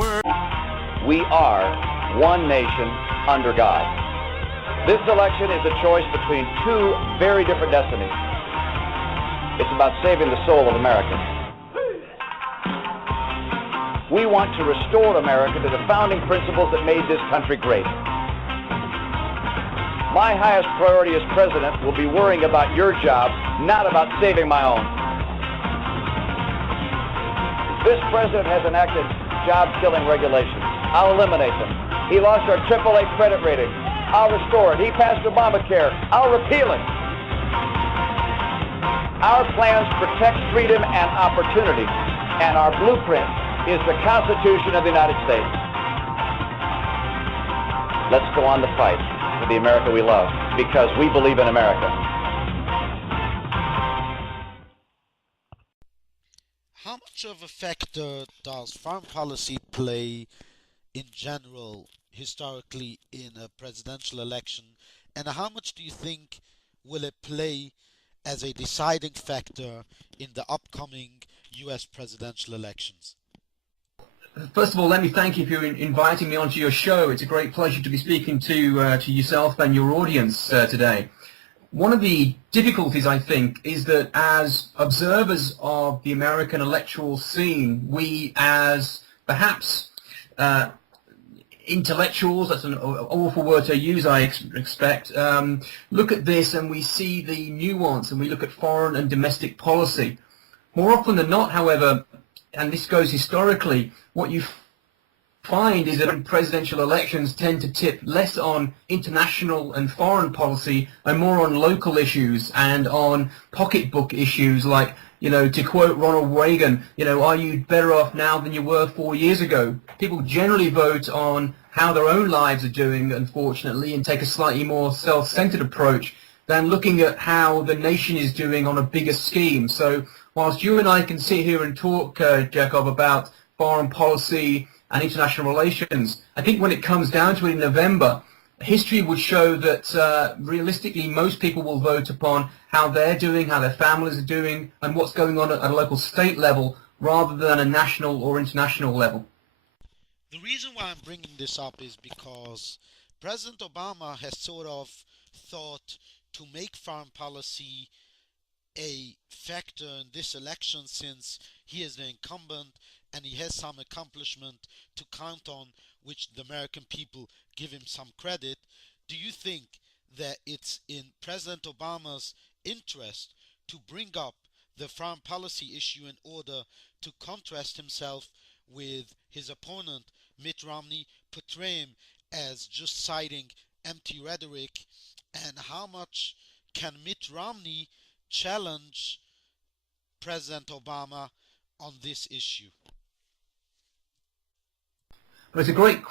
We are one nation under God. This election is a choice between two very different destinies. It's about saving the soul of America. We want to restore America to the founding principles that made this country great. My highest priority as president will be worrying about your job, not about saving my own. This president has enacted job-killing regulations. I'll eliminate them. He lost our AAA credit rating. I'll restore it. He passed Obamacare. I'll repeal it. Our plans protect freedom and opportunity, and our blueprint is the Constitution of the United States. Let's go on the fight for the America we love, because we believe in America. How much of a factor does foreign policy play in general, historically, in a presidential election, and how much do you think will it play as a deciding factor in the upcoming US presidential elections? First of all, let me thank you for inviting me onto your show. It's a great pleasure to be speaking to yourself and your audience today. One of the difficulties, I think, is that as observers of the American electoral scene, we as perhaps intellectuals, that's an awful word to use, I expect, look at this and we see the nuance and we look at foreign and domestic policy. More often than not, however, and this goes historically, what you find is that presidential elections tend to tip less on international and foreign policy and more on local issues and on pocketbook issues like, to quote Ronald Reagan, are you better off now than you were 4 years ago? People generally vote on how their own lives are doing, unfortunately, and take a slightly more self-centered approach than looking at how the nation is doing on a bigger scheme. So whilst you and I can sit here and talk, Jacob, about foreign policy and international relations, I think when it comes down to it in November, history would show that realistically most people will vote upon how they're doing, how their families are doing, and what's going on at a local state level rather than a national or international level. The reason why I'm bringing this up is because President Obama has sort of thought to make foreign policy a factor in this election, since he is the incumbent and he has some accomplishment to count on, which the American people give him some credit. Do you think that it's in President Obama's interest to bring up the foreign policy issue in order to contrast himself with his opponent, Mitt Romney, portray him as just citing empty rhetoric? And how much can Mitt Romney challenge President Obama on this issue? Well, it's a great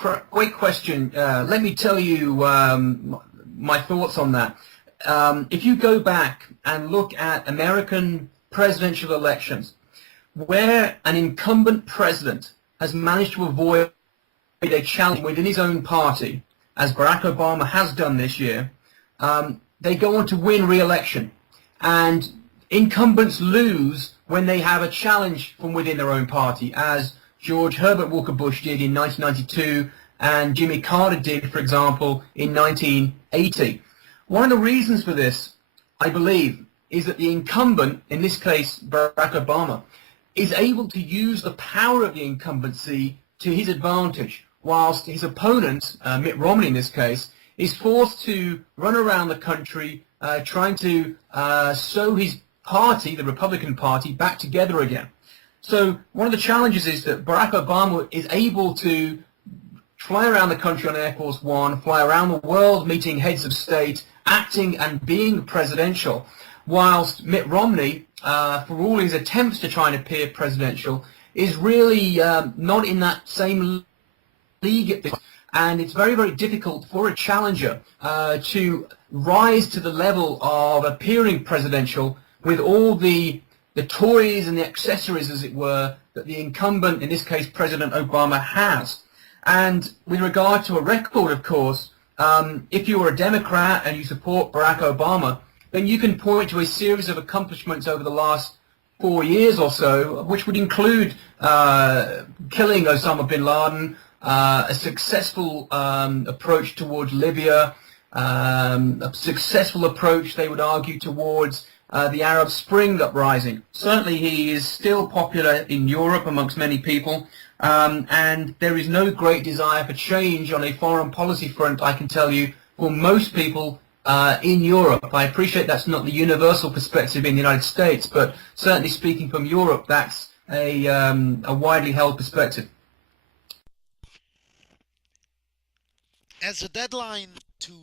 question. Let me tell you my thoughts on that. If you go back and look at American presidential elections, where an incumbent president has managed to avoid a challenge within his own party, as Barack Obama has done this year, they go on to win re-election. And incumbents lose when they have a challenge from within their own party, as George Herbert Walker Bush did in 1992 and Jimmy Carter did, for example, in 1980. One of the reasons for this, I believe, is that the incumbent, in this case Barack Obama, is able to use the power of the incumbency to his advantage, whilst his opponent, Mitt Romney in this case, is forced to run around the country trying to sew his party, the Republican Party, back together again. So one of the challenges is that Barack Obama is able to fly around the country on Air Force One, fly around the world meeting heads of state, acting and being presidential, whilst Mitt Romney, for all his attempts to try and appear presidential, is really not in that same league. And it's very, very difficult for a challenger to rise to the level of appearing presidential with all the toys and the accessories, as it were, that the incumbent, in this case President Obama, has. And with regard to a record, of course, if you're a Democrat and you support Barack Obama, then you can point to a series of accomplishments over the last 4 years or so, which would include killing Osama bin Laden, a successful approach towards Libya, a successful approach, they would argue, towards the Arab Spring uprising. Certainly he is still popular in Europe amongst many people, and there is no great desire for change on a foreign policy front, I can tell you, for most people in Europe. I appreciate that's not the universal perspective in the United States, but certainly speaking from Europe, that's a widely held perspective. As a deadline to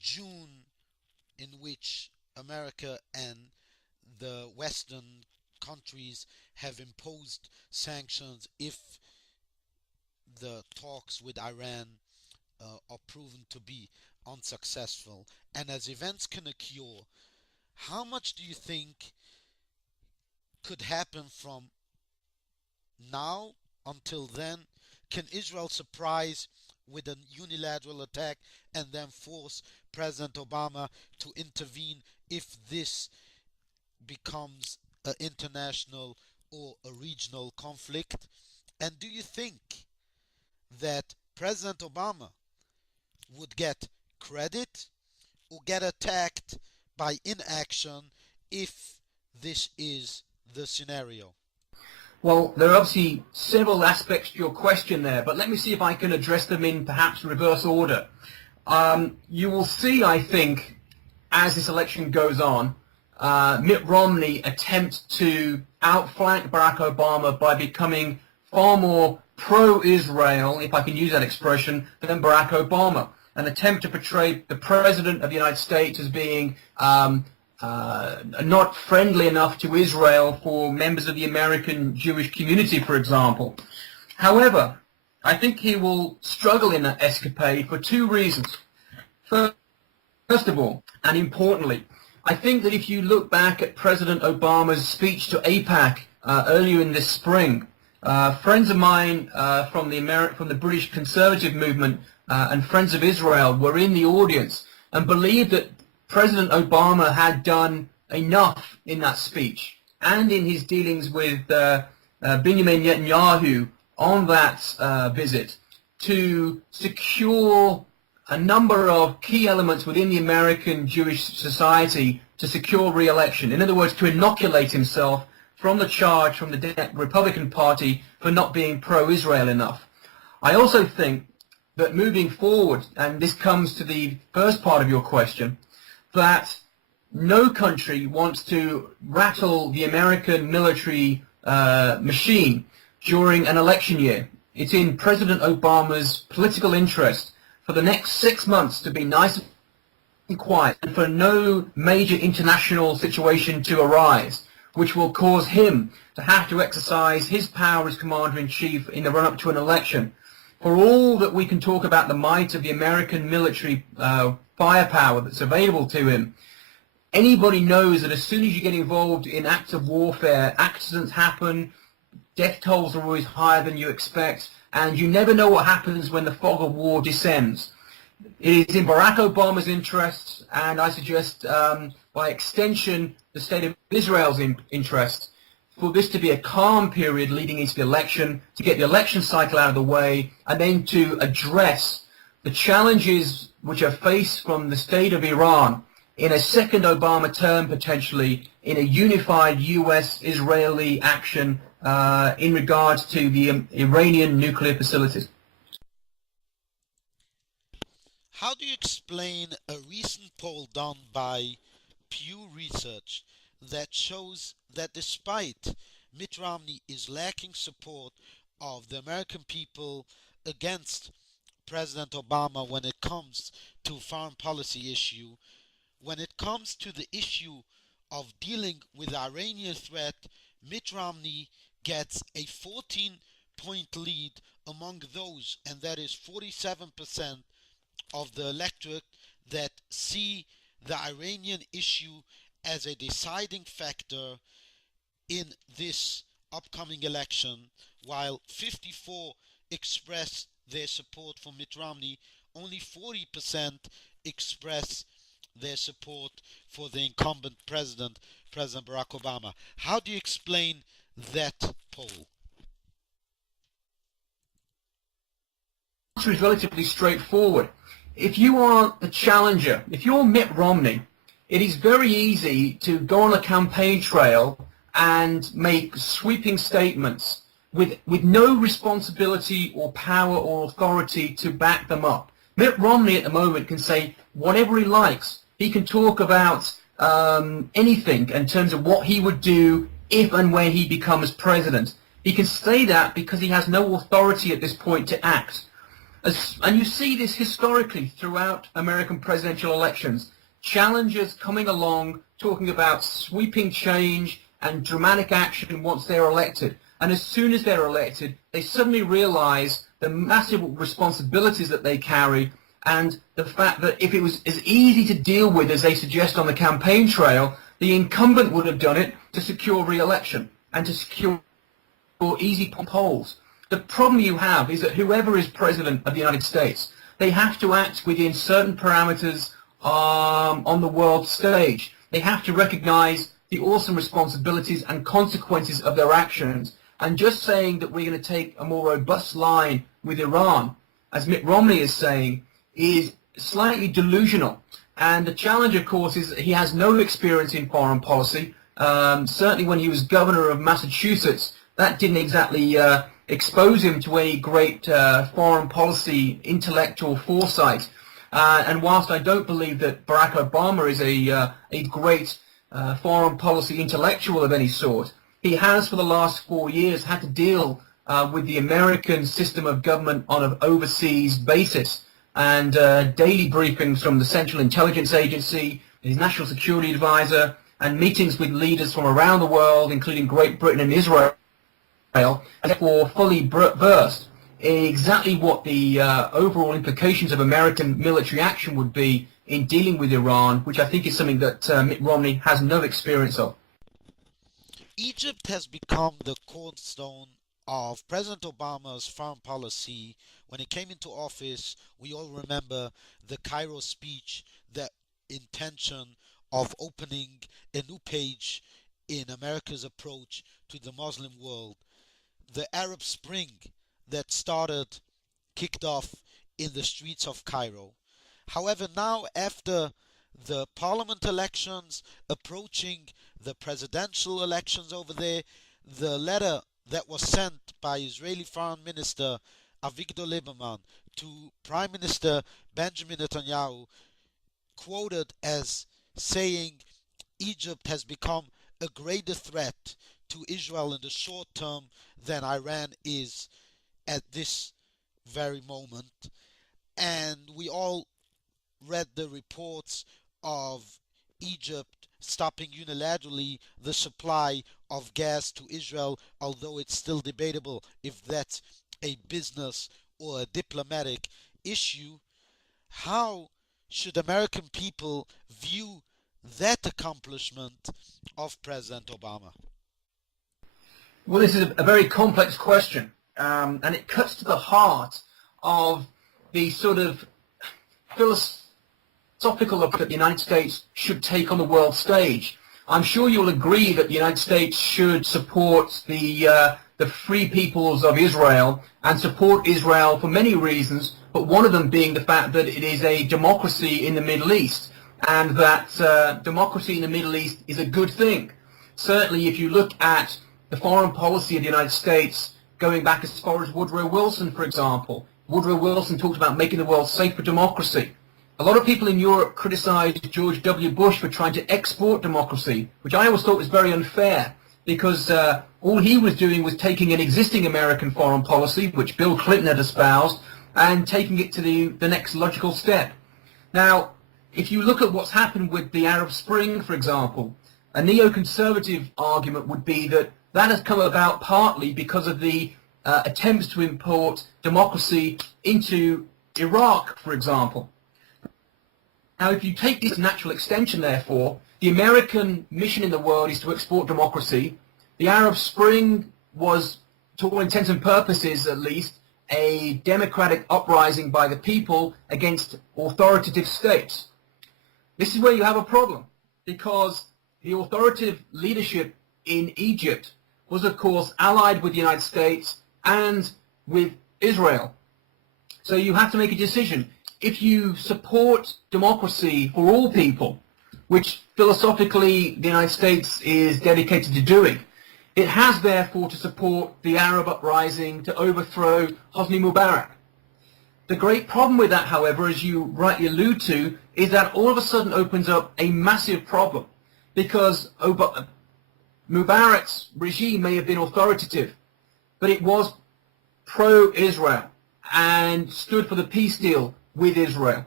June, in which America and the Western countries have imposed sanctions if the talks with Iran are proven to be unsuccessful, and as events can occur, how much do you think could happen from now until then? Can Israel surprise with a unilateral attack and then force President Obama to intervene if this becomes an international or a regional conflict? And do you think that President Obama would get credit or get attacked by inaction if this is the scenario? Well, there are obviously several aspects to your question there, but let me see if I can address them in perhaps reverse order. You will see, I think, as this election goes on, Mitt Romney attempt to outflank Barack Obama by becoming far more pro-Israel, if I can use that expression, than Barack Obama. An attempt to portray the President of the United States as being not friendly enough to Israel for members of the American Jewish community, for example. However, I think he will struggle in that escapade for two reasons. First of all, and importantly, I think that if you look back at President Obama's speech to AIPAC earlier in this spring, friends of mine from the British conservative movement and Friends of Israel were in the audience and believed that President Obama had done enough in that speech and in his dealings with Benjamin Netanyahu on that visit to secure a number of key elements within the American Jewish society to secure re-election. In other words, to inoculate himself from the charge from the Republican Party for not being pro-Israel enough. I also think that moving forward, and this comes to the first part of your question, that no country wants to rattle the American military machine during an election year. It's in President Obama's political interest for the next 6 months to be nice and quiet and for no major international situation to arise, which will cause him to have to exercise his power as Commander-in-Chief in the run-up to an election. For all that we can talk about the might of the American military firepower that's available to him, anybody knows that as soon as you get involved in acts of warfare, accidents happen, death tolls are always higher than you expect, and you never know what happens when the fog of war descends. It is in Barack Obama's interests, and I suggest by extension the state of Israel's interest, for this to be a calm period leading into the election, to get the election cycle out of the way, and then to address the challenges which are faced from the state of Iran in a second Obama term, potentially, in a unified US-Israeli action in regards to the Iranian nuclear facilities. How do you explain a recent poll done by Pew Research that shows that despite Mitt Romney is lacking support of the American people against President Obama when it comes to foreign policy issue, when it comes to the issue of dealing with the Iranian threat, Mitt Romney gets a 14-point lead among those, and that is 47% of the electorate that see the Iranian issue as a deciding factor in this upcoming election, while 54 express their support for Mitt Romney, only 40% express their support for the incumbent President Barack Obama. How do you explain that poll? The answer is relatively straightforward. If you are the challenger, if you're Mitt Romney, it is very easy to go on a campaign trail and make sweeping statements with no responsibility or power or authority to back them up. Mitt Romney at the moment can say whatever he likes. He can talk about anything in terms of what he would do if and when he becomes president. He can say that because he has no authority at this point to act. And you see this historically throughout American presidential elections. Challengers coming along talking about sweeping change and dramatic action once they're elected. And as soon as they're elected, they suddenly realize the massive responsibilities that they carry and the fact that if it was as easy to deal with as they suggest on the campaign trail, the incumbent would have done it to secure re-election and to secure easy polls. The problem you have is that whoever is president of the United States, they have to act within certain parameters on the world stage. They have to recognize the awesome responsibilities and consequences of their actions. And just saying that we're going to take a more robust line with Iran, as Mitt Romney is saying, is slightly delusional. And the challenge, of course, is that he has no experience in foreign policy. Certainly when he was governor of Massachusetts, that didn't exactly expose him to any great foreign policy intellectual foresight. And whilst I don't believe that Barack Obama is a great foreign policy intellectual of any sort, he has for the last 4 years had to deal with the American system of government on an overseas basis. And daily briefings from the Central Intelligence Agency, his National Security Advisor, and meetings with leaders from around the world, including Great Britain and Israel, and therefore fully versed in exactly what the overall implications of American military action would be in dealing with Iran, which I think is something that Mitt Romney has no experience of. Egypt has become the cornerstone of President Obama's foreign policy. When he came into office, we all remember the Cairo speech, the intention of opening a new page in America's approach to the Muslim world. The Arab Spring that kicked off in the streets of Cairo. However, now after the parliament elections, approaching the presidential elections over there, the letter that was sent by Israeli Foreign Minister Avigdor Lieberman to Prime Minister Benjamin Netanyahu, quoted as saying Egypt has become a greater threat to Israel in the short term than Iran is at this very moment. And we all read the reports of Egypt stopping unilaterally the supply of gas to Israel, although it's still debatable if that's a business or a diplomatic issue. How should American people view that accomplishment of President Obama? Well, this is a very complex question, and it cuts to the heart of the sort of philosophical approach that the United States should take on the world stage. I'm sure you'll agree that the United States should support the free peoples of Israel and support Israel for many reasons, but one of them being the fact that it is a democracy in the Middle East, and that democracy in the Middle East is a good thing. Certainly, if you look at the foreign policy of the United States going back as far as Woodrow Wilson, for example, Woodrow Wilson talked about making the world safe for democracy. A lot of people in Europe criticized George W. Bush for trying to export democracy, which I always thought was very unfair, because all he was doing was taking an existing American foreign policy, which Bill Clinton had espoused, and taking it to the next logical step. Now, if you look at what's happened with the Arab Spring, for example, a neoconservative argument would be that that has come about partly because of the attempts to import democracy into Iraq, for example. Now, if you take this natural extension, therefore, the American mission in the world is to export democracy. The Arab Spring was, to all intents and purposes at least, a democratic uprising by the people against authoritative states. This is where you have a problem, because the authoritative leadership in Egypt was, of course, allied with the United States and with Israel. So you have to make a decision. If you support democracy for all people, which philosophically the United States is dedicated to doing, it has therefore to support the Arab uprising to overthrow Hosni Mubarak. The great problem with that, however, as you rightly allude to, is that all of a sudden opens up a massive problem, because Mubarak's regime may have been authoritative, but it was pro-Israel and stood for the peace deal with Israel.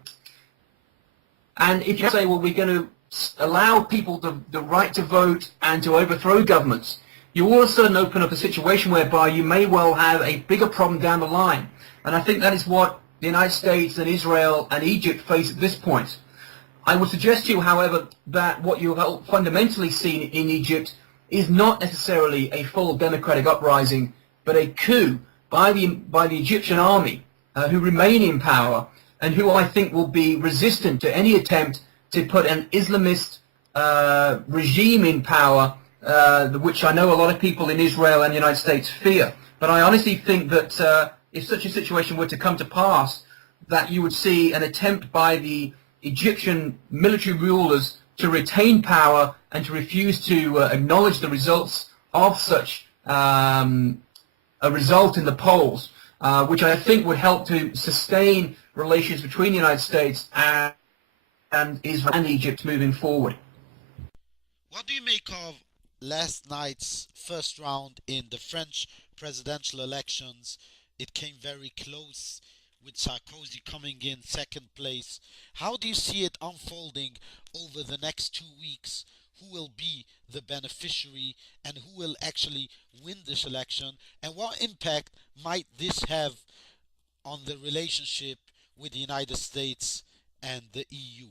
And if you say, well, we're going to allow people the right to vote and to overthrow governments, you all of a sudden open up a situation whereby you may well have a bigger problem down the line. And I think that is what the United States and Israel and Egypt face at this point. I would suggest to you, however, that what you have fundamentally seen in Egypt is not necessarily a full democratic uprising, but a coup by the Egyptian army, who remain in power and who I think will be resistant to any attempt to put an Islamist regime in power, which I know a lot of people in Israel and the United States fear. But I honestly think that if such a situation were to come to pass, that you would see an attempt by the Egyptian military rulers to retain power and to refuse to acknowledge the results of such a result in the polls, which I think would help to sustain relations between the United States and Israel and Egypt moving forward. What do you make of last night's first round in the French presidential elections? It came very close, with Sarkozy coming in second place. How do you see it unfolding over the next 2 weeks? Who will be the beneficiary and who will actually win this election? And what impact might this have on the relationship with the United States and the EU?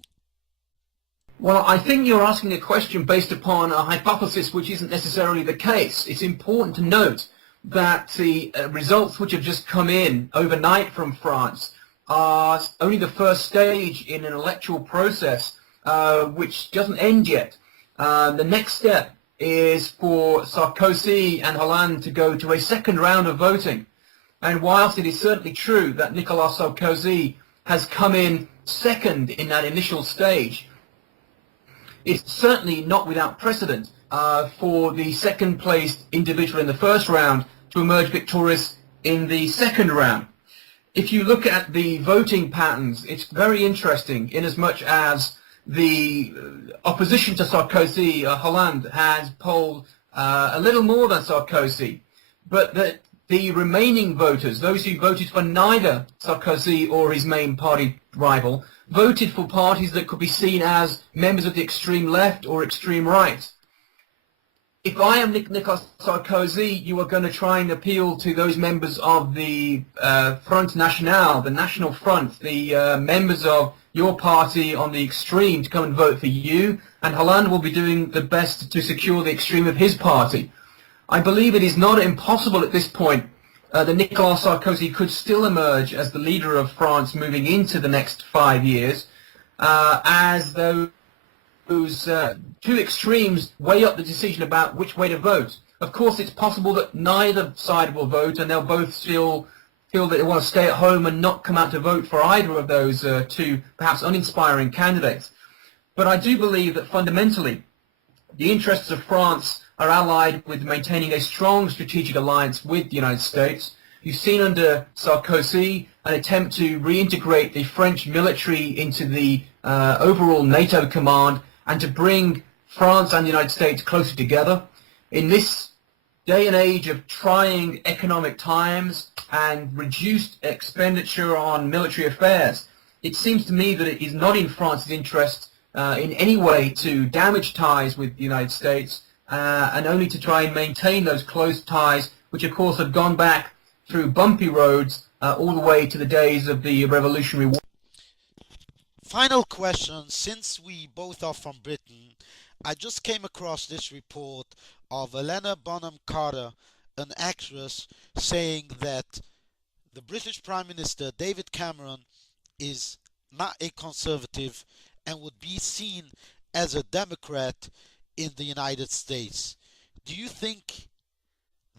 Well, I think you're asking a question based upon a hypothesis which isn't necessarily the case. It's important to note that the results which have just come in overnight from France are only the first stage in an electoral process which doesn't end yet. The next step is for Sarkozy and Hollande to go to a second round of voting. And whilst it is certainly true that Nicolas Sarkozy has come in second in that initial stage, it's certainly not without precedent for the second placed individual in the first round to emerge victorious in the second round. If you look at the voting patterns, it's very interesting in as much as the opposition to Sarkozy, Hollande, has polled a little more than Sarkozy, but that the remaining voters, those who voted for neither Sarkozy or his main party rival, voted for parties that could be seen as members of the extreme left or extreme right. If I am Nicolas Sarkozy, you are going to try and appeal to those members of the Front National, the National Front, the members of your party on the extreme to come and vote for you, and Hollande will be doing the best to secure the extreme of his party. I believe it is not impossible at this point that Nicolas Sarkozy could still emerge as the leader of France moving into the next 5 years, as those two extremes weigh up the decision about which way to vote. Of course, it's possible that neither side will vote, and they'll both feel that they want to stay at home and not come out to vote for either of those two perhaps uninspiring candidates. But I do believe that fundamentally the interests of France are allied with maintaining a strong strategic alliance with the United States. You've seen under Sarkozy an attempt to reintegrate the French military into the overall NATO command and to bring France and the United States closer together. In this day and age of trying economic times and reduced expenditure on military affairs, it seems to me that it is not in France's interest in any way to damage ties with the United States and only to try and maintain those close ties, which of course have gone back through bumpy roads all the way to the days of the Revolutionary War. Final question, since we both are from Britain, I just came across this report of Helena Bonham Carter, an actress, saying that the British Prime Minister David Cameron is not a conservative and would be seen as a Democrat in the United States. Do you think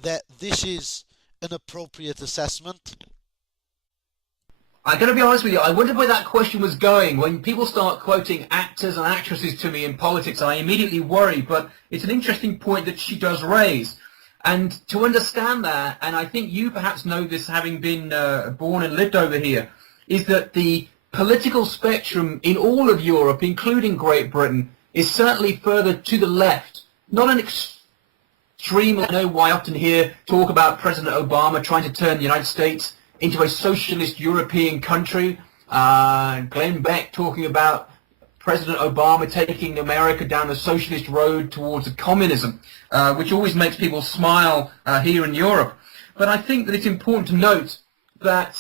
that this is an appropriate assessment? I got to be honest with you, I wondered where that question was going. When people start quoting actors and actresses to me in politics, I immediately worry, but it's an interesting point that she does raise. And to understand that, and I think you perhaps know this having been born and lived over here, is that the political spectrum in all of Europe, including Great Britain, is certainly further to the left. Not an extreme, I know I often hear talk about President Obama trying to turn the United States into a socialist European country. Glenn Beck talking about President Obama taking America down the socialist road towards communism, which always makes people smile here in Europe. But I think that it's important to note that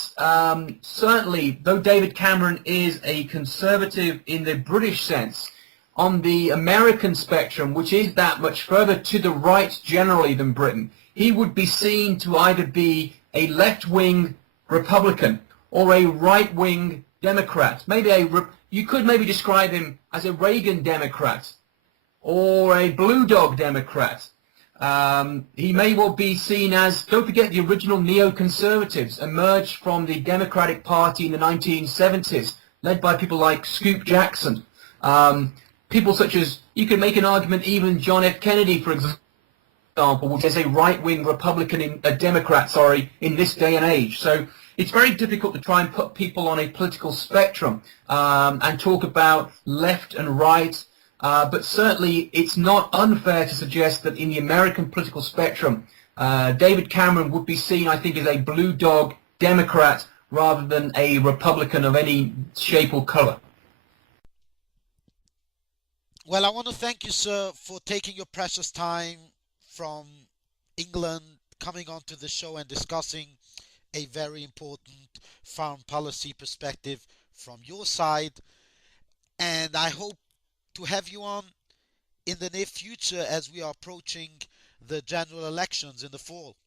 certainly, though David Cameron is a conservative in the British sense, on the American spectrum, which is that much further to the right generally than Britain, he would be seen to either be a left-wing Republican or a right-wing Democrat. You could maybe describe him as a Reagan Democrat or a Blue Dog Democrat. He may well be seen as, don't forget, the original neoconservatives emerged from the Democratic Party in the 1970s, led by people like Scoop Jackson. People such as, you can make an argument, even John F. Kennedy, for example, which is a right-wing Republican, a Democrat, in this day and age. So it's very difficult to try and put people on a political spectrum and talk about left and right. But certainly it's not unfair to suggest that in the American political spectrum, David Cameron would be seen, I think, as a blue dog Democrat rather than a Republican of any shape or color. Well, I want to thank you, sir, for taking your precious time from England, coming onto the show and discussing a very important foreign policy perspective from your side. And I hope to have you on in the near future as we are approaching the general elections in the fall.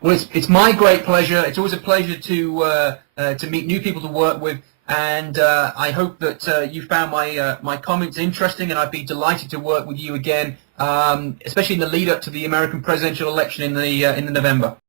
Well, it's my great pleasure. It's always a pleasure to meet new people to work with, and I hope that you found my comments interesting, and I'd be delighted to work with you again, especially in the lead up to the American presidential election in the November.